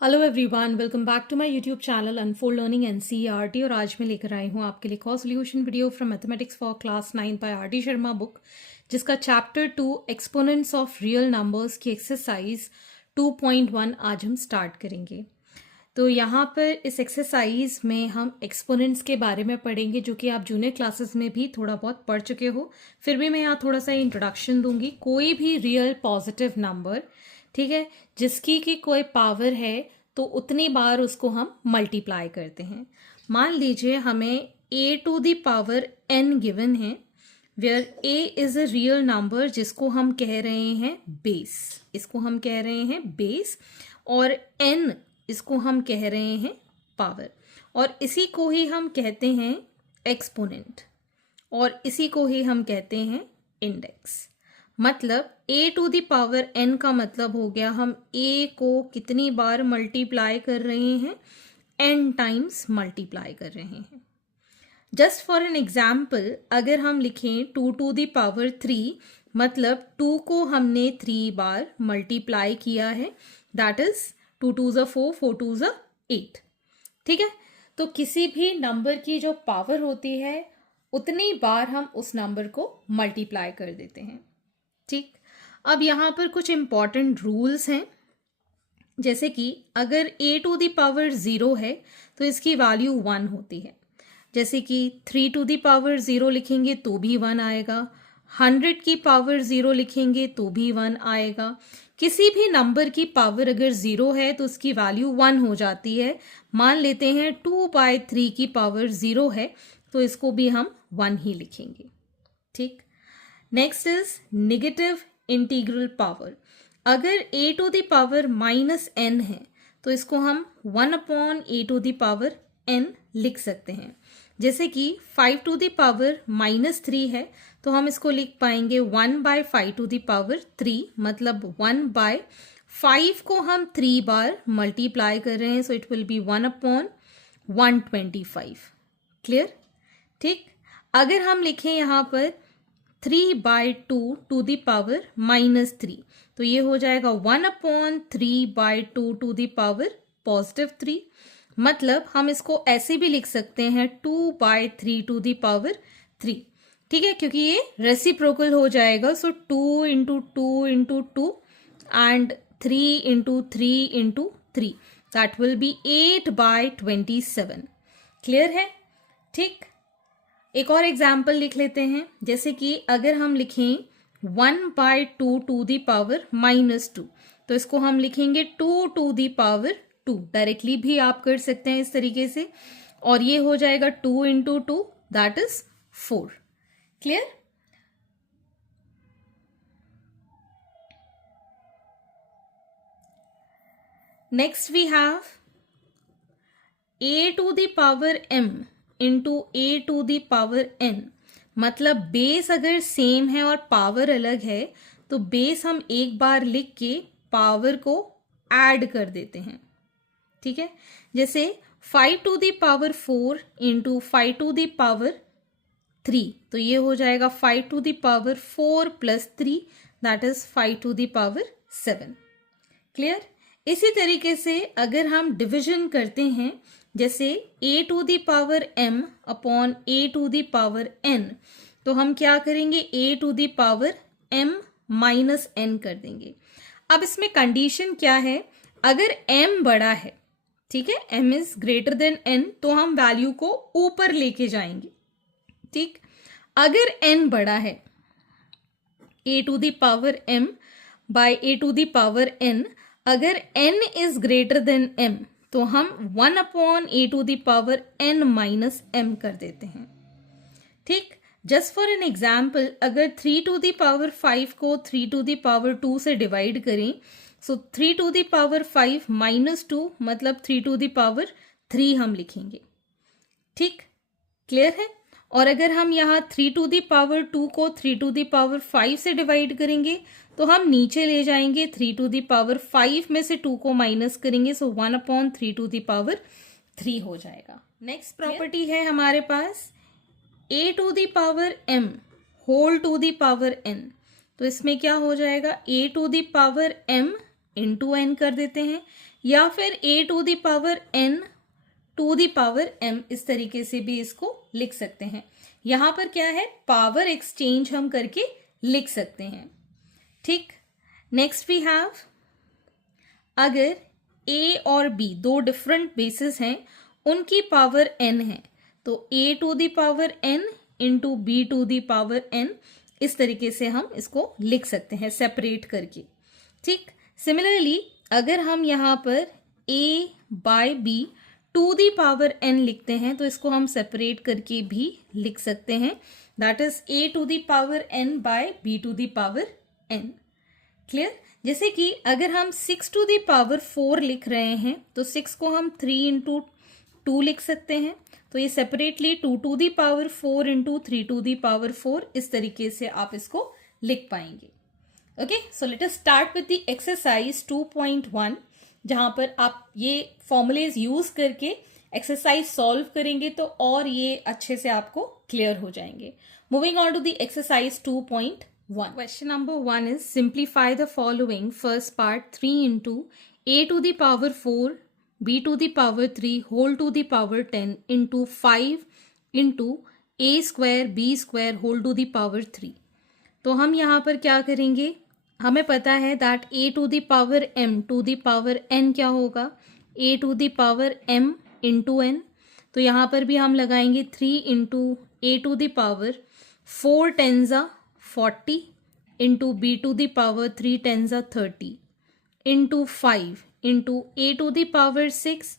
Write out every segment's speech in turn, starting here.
Hello everyone, welcome back to my YouTube channel unfold learning NCERT. और आज मैं लेकर आई हूँ आपके लिए एक और solution video from mathematics for class 9 by R D Sharma book, जिसका chapter 2 exponents of real numbers की एक्सरसाइज 2.1 आज हम स्टार्ट करेंगे। तो यहाँ पर इस एक्सरसाइज में हम एक्सपोनेंट्स के बारे में पढ़ेंगे, जो कि आप जूनियर क्लासेस में भी थोड़ा बहुत पढ़ चुके हो। फिर भी मैं यहाँ थोड़ा सा इंट्रोडक्शन दूंगी। कोई भी रियल पॉजिटिव नंबर, ठीक है, जिसकी की कोई पावर है तो उतनी बार उसको हम मल्टीप्लाई करते हैं। मान लीजिए हमें a to the power n given है, where a is a real number जिसको हम कह रहे हैं बेस, इसको हम कह रहे हैं बेस, और n इसको हम कह रहे हैं पावर, और इसी को ही हम कहते हैं एक्सपोनेंट, और इसी को ही हम कहते हैं इंडेक्स। मतलब a to the power n का मतलब हो गया हम a को कितनी बार मल्टीप्लाई कर रहे हैं, n टाइम्स मल्टीप्लाई कर रहे हैं। जस्ट फॉर एन एग्जाम्पल, अगर हम लिखें 2 टू द पावर 3, मतलब 2 को हमने 3 बार मल्टीप्लाई किया है, दैट इज 2 2 ज़ा 4, 4 2 ज़ा 8। ठीक है, तो किसी भी नंबर की जो पावर होती है उतनी बार हम उस नंबर को मल्टीप्लाई कर देते हैं। ठीक, अब यहाँ पर कुछ इंपॉर्टेंट रूल्स हैं, जैसे कि अगर a टू द पावर 0 है तो इसकी वैल्यू 1 होती है। जैसे कि 3 टू द पावर 0 लिखेंगे तो भी 1 आएगा, 100 की पावर 0 लिखेंगे तो भी 1 आएगा। किसी भी नंबर की पावर अगर 0 है तो उसकी वैल्यू 1 हो जाती है। मान लेते हैं 2/3 की पावर 0 है तो इसको भी हम 1 ही लिखेंगे। ठीक, next is negative integral power. अगर a to the power -n है तो इसको हम 1/a to the power n लिख सकते हैं। जैसे कि 5 टू द पावर -3 है तो हम इसको लिख पाएंगे 1/5 टू द पावर 3, मतलब 1/5 को हम 3 बार मल्टीप्लाई कर रहे हैं, so it will be 1/125। Clear? ठीक, अगर हम लिखें यहाँ पर 3/2 टू द पावर -3 तो ये हो जाएगा 1/3/2 टू द पावर +3। मतलब हम इसको ऐसे भी लिख सकते हैं 2/3 टू द पावर 3। ठीक है, क्योंकि ये रेसिप्रोकल हो जाएगा, सो 2 into 2 into 2 and 3 into 3 into 3, that will be 8/27। Clear है? ठीक, एक और एग्जाम्पल लिख लेते हैं। जैसे कि अगर हम लिखें 1/2 टू द पावर -2 तो इसको हम लिखेंगे 2 टू द पावर 2। डायरेक्टली भी आप कर सकते हैं इस तरीके से, और ये हो जाएगा 2 into 2, that is 4। Clear? Next we have a to the power m into a to the power n। मतलब बेस अगर सेम है और पावर अलग है तो बेस हम एक बार लिख के पावर को ऐड कर देते हैं। ठीक है, जैसे 5 to the power 4 into 5 to the power 3 तो ये हो जाएगा 5 to the power 4 plus 3, that is 5 to the power 7। Clear? इसी तरीके से अगर हम डिविजन करते हैं, जैसे a to the power m upon a to the power n, तो हम क्या करेंगे, a to the power m minus n कर देंगे। अब इसमें कंडीशन क्या है, अगर m बड़ा है, ठीक है, m is greater then n, तो हम वैल्यू को ऊपर लेके जाएंगे। ठीक, अगर n बड़ा है, a to the power m by a to the power n, अगर n is greater than m तो हम 1/a to the power n minus m कर देते हैं। ठीक, जस्ट फॉर एन एग्जाम्पल, अगर 3 टू द पावर 5 को 3 टू द पावर 2 से डिवाइड करें, सो 3 टू द पावर 5 -2 मतलब 3 टू द पावर 3 हम लिखेंगे। ठीक, क्लियर है? और अगर हम यहाँ 3 टू द पावर 2 को 3 टू द पावर 5 से डिवाइड करेंगे तो हम नीचे ले जाएंगे, 3 टू द पावर 5 में से 2 को माइनस करेंगे, सो 1/3 टू द पावर 3 हो जाएगा। नेक्स्ट प्रॉपर्टी है हमारे पास a to the power m whole to the power n। तो इसमें क्या हो जाएगा, a to the power m into n कर देते हैं, या फिर a to the power n to the power m, इस तरीके से भी इसको लिख सकते हैं। यहां पर क्या है, पावर एक्सचेंज हम करके लिख सकते हैं। ठीक, नेक्स्ट वी हैव, अगर a और b दो डिफरेंट बेसिस हैं, उनकी पावर n है, तो a to the power n into b to the power n, इस तरीके से हम इसको लिख सकते हैं सेपरेट करके। ठीक, सिमिलरली अगर हम यहाँ पर a by b to the power n लिखते हैं, तो इसको हम सेपरेट करके भी लिख सकते हैं, that is a to the power n by b to the power n। Clear? जैसे कि अगर हम 6 टू द पावर 4 लिख रहे हैं, तो 6 को हम 3 इंटू 2 लिख सकते हैं, तो ये separately 2 to the power 4 into 3 to the power 4, इस तरीके से आप इसको लिख पाएंगे। Okay, so let us start with the exercise 2.1, जहां पर आप ये फॉर्मूलेज यूज करके एक्सरसाइज सॉल्व करेंगे तो और ये अच्छे से आपको क्लियर हो जाएंगे। Moving on to the exercise 2.1। Question number 1 is simplify the following. First part, 3 into a to the power 4 b to the power 3 whole to the power 10 into 5 into a square b square whole to the power 3। तो हम यहाँ पर क्या करेंगे, हमें पता है that a to the power m to the power n क्या होगा, a to the power m into n। तो यहाँ पर भी हम लगाएंगे 3 into a to the power 4 10 40 into b to the power 3 10 30 into 5 into a to the power 6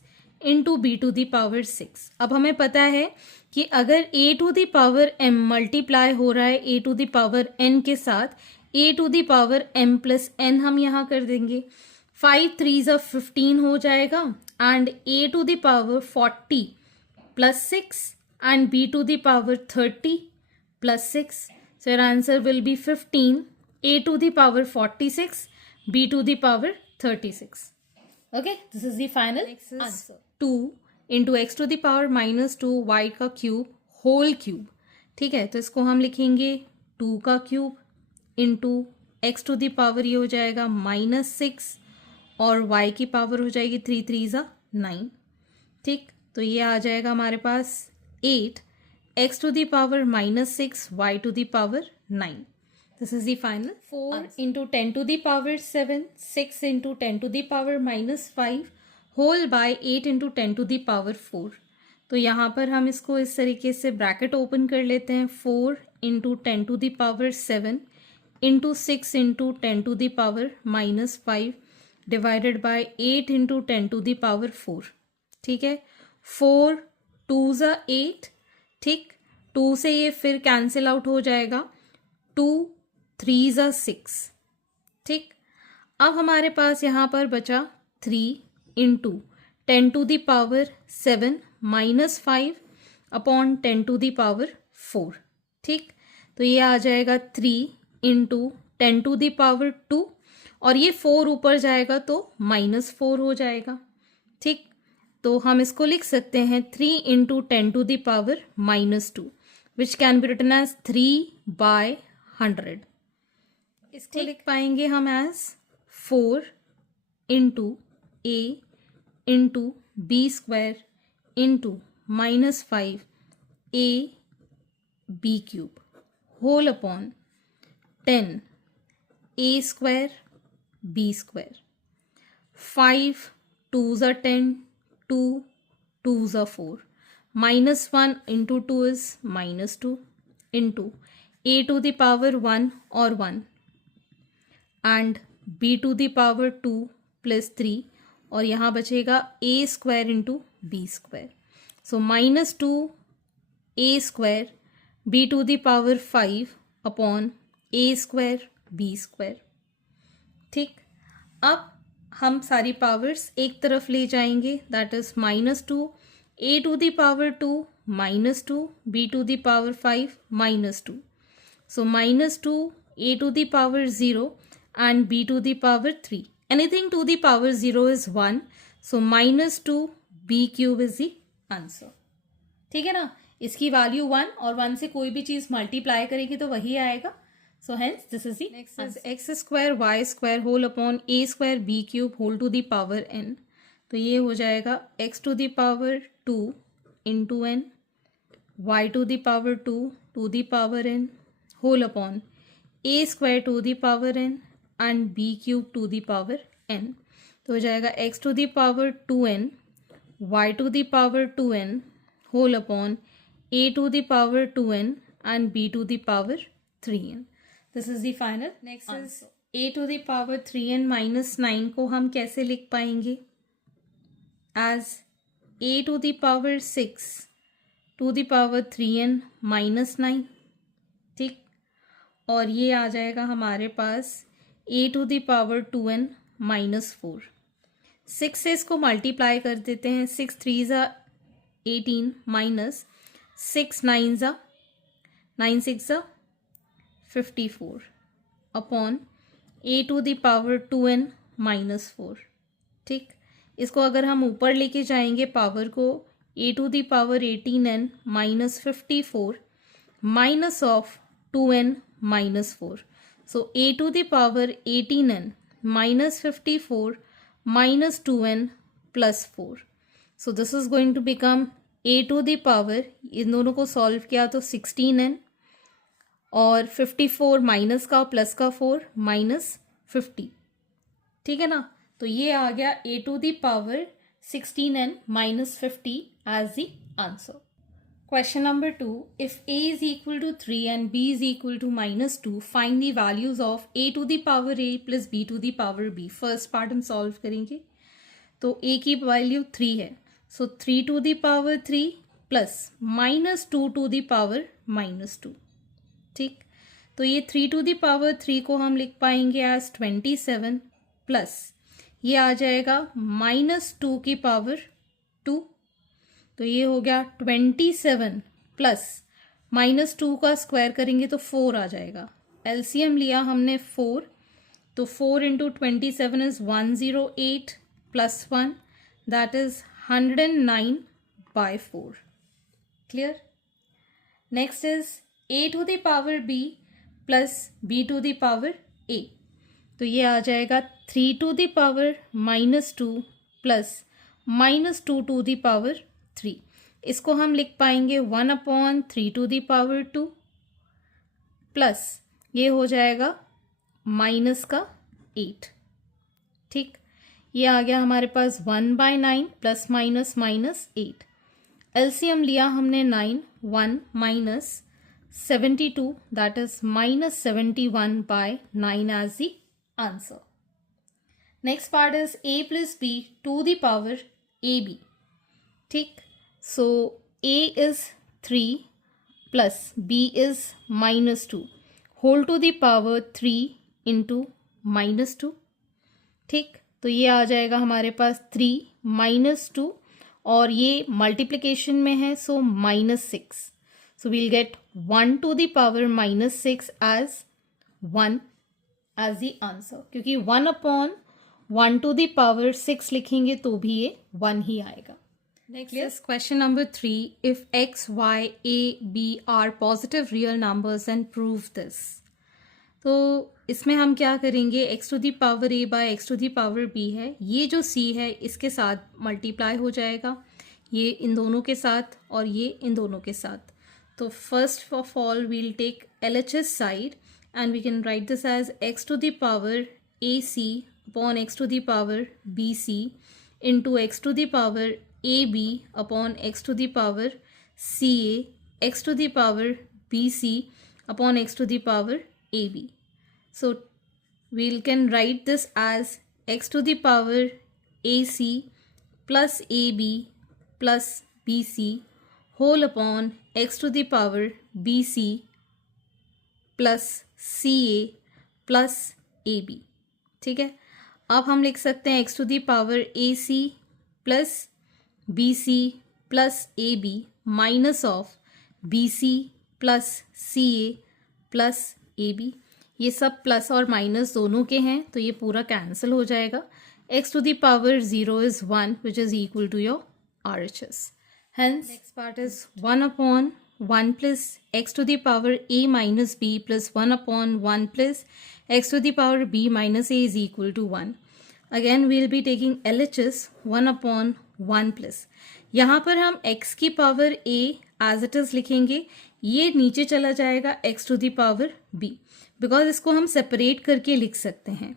into b to the power 6। अब हमें पता है कि अगर a to the power m multiply हो रहा है a to the power n के साथ, a to the power m plus n हम यहाँ कर देंगे, 5 3 15 हो जाएगा, and a to the power 40 plus 6 and b to the power 30 plus 6। So your answer will be 15, a to the power 46, b to the power 36. Okay, this is the final answer. 2 into x to the power minus 2 y का cube whole cube. ठीक है, तो इसको हम लिखेंगे 2 का cube into x to the power, ये हो जाएगा -6 और y की पावर हो जाएगी 3 3 9। ठीक, तो ये आ जाएगा हमारे पास 8 x to the power -6 y to the power 9। This is the final 4 into 10 to the power 7, 6 into 10 to the power -5 whole by 8 into 10 to the power 4। तो यहाँ पर हम इसको इस तरीके से ब्रैकेट ओपन कर लेते हैं, 4 into 10 to the power 7 into 6 into 10 to the power -5 divided by 8 into 10 to the power 4। ठीक है, 4 2 8, ठीक, 2 से ये फिर कैंसिल आउट हो जाएगा, 2 3 6। ठीक, अब हमारे पास यहाँ पर बचा 3 into 10 to the power 7 -5 upon 10 to the power 4। ठीक, तो ये आ जाएगा 3 इंटू 10 टू द पावर 2, और ये 4 ऊपर जाएगा तो -4 हो जाएगा। ठीक, तो हम इसको लिख सकते हैं 3 into 10 to the power -2, which can be written as 3/100। इसको लिख पाएंगे हम as 4 into a into b square into -5 a b cube whole upon 10 a square b square. 5 2 10, 2 2 4, -1 into 2 is -2 into a to the power 1 और 1 and b to the power 2 plus 3, और यहाँ बचेगा a square into b square. So -2 a square b to the power 5 upon a square b square. ठीक, अब हम सारी powers एक तरफ ले जाएंगे, that is -2 a to the power 2 -2 b to the power 5 -2। So -2 a to the power 0 and b to the power 3. Anything to the power 0 is 1. So -2 b cube is the answer. ठीक है ना, इसकी value 1 और 1 से कोई भी चीज multiply करेगी तो वही आएगा। So hence this is the next is x square y square whole upon a square b cube whole to the power n तो ये हो जाएगा x to the power 2 into n, y to the power 2 to the power n whole upon a square to the power n and b cube to the power n। तो हो जाएगा x to the power 2n, y to the power 2n whole upon a to the power 2n and b to the power 3n. This is the final. Next is a to the power 3n minus 9 को हम कैसे लिख पाएंगे? As a to the power 6 to the power 3n minus 9, ठीक। और ये आ जाएगा हमारे पास a to the power 2n minus 4। 6 से इसको मल्टीप्लाई कर देते हैं, 6 3 ज़ा 18 माइनस 6 9 ज़ा 9 6 ज़ा 54 upon a to the power 2n minus 4, ठीक। इसको अगर हम ऊपर लेके जाएंगे पावर को, a to the power 18n minus 54 minus of 2n minus 4, so a to the power 18n minus 54 minus 2n plus 4, so this is going to become a to the power, इन दोनों को solve किया तो 16n और 54 minus का plus का 4 minus 50, ठीक है ना। तो ये आ गया a to the power 16n minus 50 as the answer. Question number 2, if a is equal to 3 and b is equal to -2, find the values of a to the power a plus b to the power b। First part हम solve करेंगे, तो a की value 3 है, so 3 to the power 3 plus -2 to the power -2, ठीक। तो ये 3 to the power 3 को हम लिख पाएंगे एज 27 प्लस ये आ जाएगा -2 की पावर 2, तो ये हो गया 27 प्लस -2 का स्क्वायर करेंगे तो 4 आ जाएगा। एलसीएम लिया हमने 4, तो 4 into 27 is 108 plus 1 that is 109/4। Clear. Next is a to the power b plus b to the power a, तो ये आ जाएगा 3 to the power -2 plus -2 to the power 3। इसको हम लिख पाएंगे 1/3 टू द पावर 2 प्लस ये हो जाएगा माइनस का 8, ठीक। ये आ गया हमारे पास 1/9 प्लस माइनस -8। एलसीएम लिया हमने 9, 1 minus 72 that is -71/9 as the answer. Next part is a plus b to the power ab, ठीक। So a is 3 plus b is -2 whole to the power 3 into -2, ठीक। तो ये आ जाएगा हमारे पास 3 -2 और ये मल्टीप्लिकेशन में है, सो -6, so we'll get 1 to the power -6 as 1 as the answer, क्योंकि 1/1 to the power 6 लिखेंगे तो भी ये 1 ही आएगा। Next is question number 3, if x, y, a, b are positive real numbers and prove this। तो इसमें हम क्या करेंगे, x to the power a by x to the power b है, ये जो c है इसके साथ मल्टीप्लाई हो जाएगा, ये इन दोनों के साथ और ये इन दोनों के साथ। तो first of all we'll take LHS side and we can write this as x to the power ac upon x to the power bc into x to the power ab upon x to the power ca, x to the power bc upon x to the power ab। So we can write this as x to the power ac plus ab plus bc whole upon x to the power bc plus ca plus ab, ठीक है। अब हम लिख सकते हैं x to the power ac plus bc plus ab minus of bc plus ca plus ab। ये सब plus और माइनस दोनों के हैं तो ये पूरा कैंसिल हो जाएगा। x to the power 0 is 1 which is equal to your RHS। Hence next part is 1/1 plus x to the power a minus b plus 1/1 plus x to the power b minus a is equal to 1. Again we'll be taking LHS 1/1 plus, यहाँ पर हम x की power a as it is लिखेंगे, ये नीचे चला जाएगा x to the power b, because इसको हम सेपरेट करके लिख सकते हैं,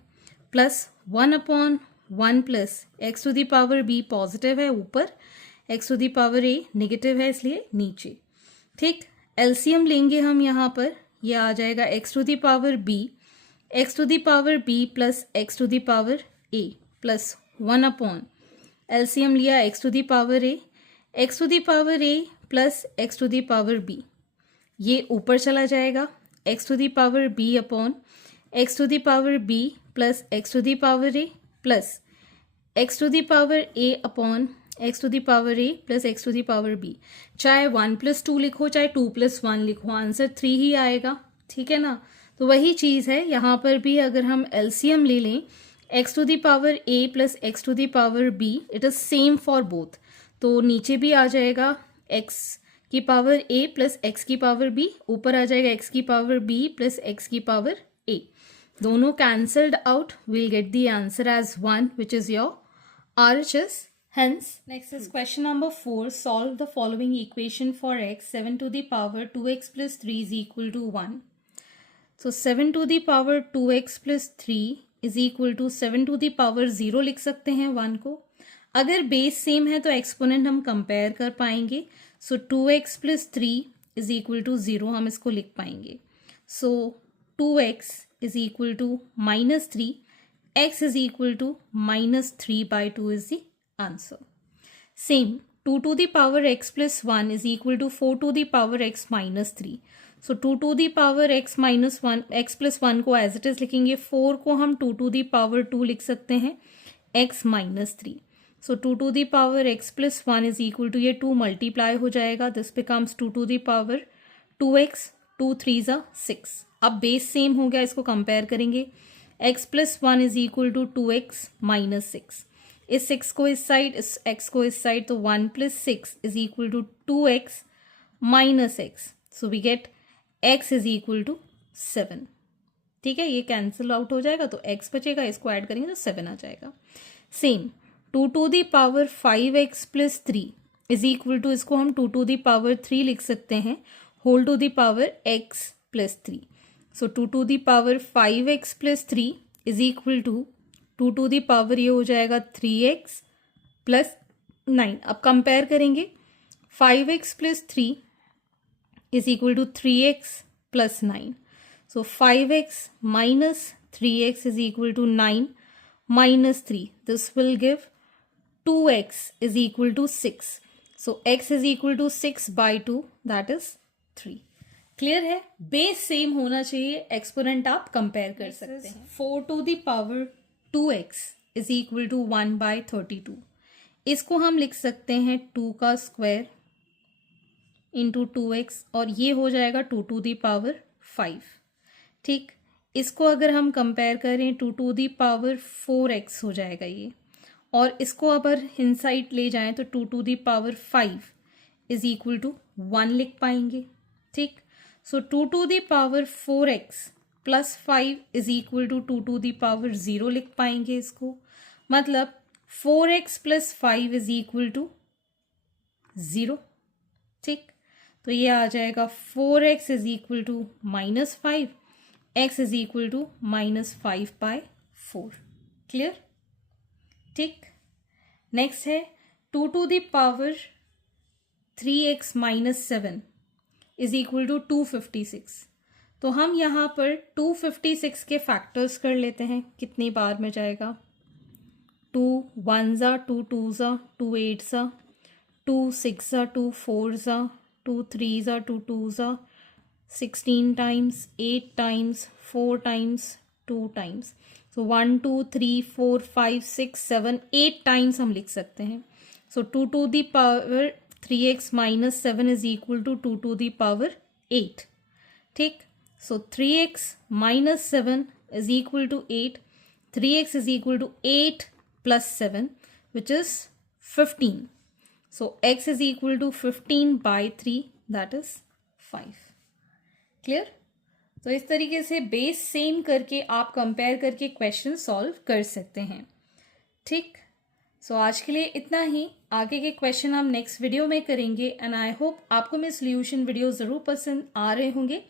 plus 1/1 plus x to the power b positive है ऊपर, x to the power a negative है इसलिए नीचे। ठीक, एलसीएम लेंगे हम यहाँ पर, यह आ जाएगा x to the power b, x to the power b plus x to the power a plus 1/, LCM लिया x to the power a, x to the power a plus x to the power b, ये ऊपर चला जाएगा, x to the power b upon x to the power b plus x to the power a plus x to the power a upon x to the power a plus x to the power b। चाहे 1+2 लिखो चाहे 2+1 लिखो, answer 3 ही आएगा। ठीक है ना, तो वही चीज़ है यहाँ पर भी, अगर हम एलसीएम ले लें x to the power a plus x to the power b, it is same for both, तो नीचे भी आ जाएगा x की पावर a प्लस x की पावर b, ऊपर आ जाएगा x की पावर b प्लस x की पावर a, दोनों cancelled out, will get the answer as 1 which is your RHS. Hence, next is question number 4. Solve the following equation for x. 7 to the power 2x plus 3 is equal to 1. So 7 to the power 2x plus 3 is equal to 7 to the power 0 लिख सकते हैं 1 को। अगर base same है तो exponent हम compare कर पाएंगे। सो 2x plus 3 is equal to 0 हम इसको लिख पाएंगे। सो 2x is equal to -3, x is equal to -3/2 is the answer. Same, 2 to the power x plus 1 is equal to 4 to the power x minus 3. So 2 to the power x minus 1, x plus 1 को as it is लिखेंगे, 4 को हम 2 to the power 2 लिख सकते हैं, x minus 3. So 2 to the power x plus 1 is equal to, ये 2 multiply हो जाएगा, this becomes 2 to the power 2x, 2 3s are 6. अब बेस सेम हो गया, इसको कंपेयर करेंगे, x plus 1 is equal to 2x minus 6. इस 6 को इस साइड, इस x को इस साइड, तो 1 plus 6 is equal to 2x minus x. So we get x is equal to 7. ठीक है, ये कैंसिल आउट हो जाएगा तो x बचेगा, इसको ऐड करेंगे तो 7 आ जाएगा। Same 2 to the power 5x plus 3 is equal to, इसको हम 2 to the power 3 लिख सकते हैं, whole to the power x plus 3. So 2 to the power 5x plus 3 is equal to 2 to the power, ये हो जाएगा 3x प्लस 9। अब compare करेंगे, 5x plus 3 is equal to 3x plus 9. So 5x minus 3x is equal to 9 minus 3. This will give 2x is equal to 6. So x is equal to 6/2, that is 3. Clear है, base same होना चाहिए, exponent आप compare कर सकते हैं। 4 to the power 2x is equal to 1/32. इसको हम लिख सकते हैं 2 का स्क्वायर इंटू 2x, और ये हो जाएगा 2 to the power 5. ठीक, इसको अगर हम कंपेयर करें 2 to the power 4x हो जाएगा ये, और इसको अगर इनसाइड ले जाएं तो 2 to the power 5 is equal to 1 लिख पाएंगे। ठीक, so 2 to the power 4x plus 5 is equal to 2 to the power 0 लिख पाएंगे इसको, मतलब 4x plus 5 is equal to 0। ठीक, तो ये आ जाएगा 4x is equal to -5, x is equal to -5/4। Clear? ठीक, नेक्स्ट है 2 to the power 3x minus 7 is equal to 256। तो हम यहाँ पर 256 के फैक्टर्स कर लेते हैं, कितनी बार में जाएगा, 2 1s, 2 2s, 2 8s, 2 6s, 2 4s, 2 3s, 2 2s, 16 times, 8 times, 4 times, 2 times. So 1 2 3 4 5 6 7 8 times हम लिख सकते हैं. So 2 to the power 3x minus 7 is equal to 2 to the power 8. ठीक, so 3x minus 7 is equal to 8. 3x is equal to 8 plus 7, which is 15. So x is equal to 15/3, that is 5. Clear? तो इस तरीके से base same करके आप compare करके question solve कर सकते हैं. ठीक। सो आज के लिए इतना ही। आगे के क्वेश्चन हम नेक्स्ट वीडियो में करेंगे एंड आई होप आपको मेरे सोल्यूशन वीडियो ज़रूर पसंद आ रहे होंगे।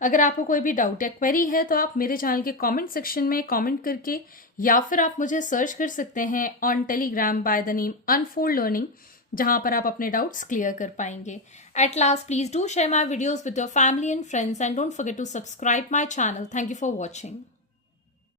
अगर आपको कोई भी डाउट या क्वेरी है तो आप मेरे चैनल के कमेंट सेक्शन में कमेंट करके या फिर आप मुझे सर्च कर सकते हैं on Telegram by the name unfold learning, जहां पर आप अपने डाउट्स क्लियर कर पाएंगे। At last, please do share my videos with your family and friends and don't forget to subscribe my channel. Thank you for watching.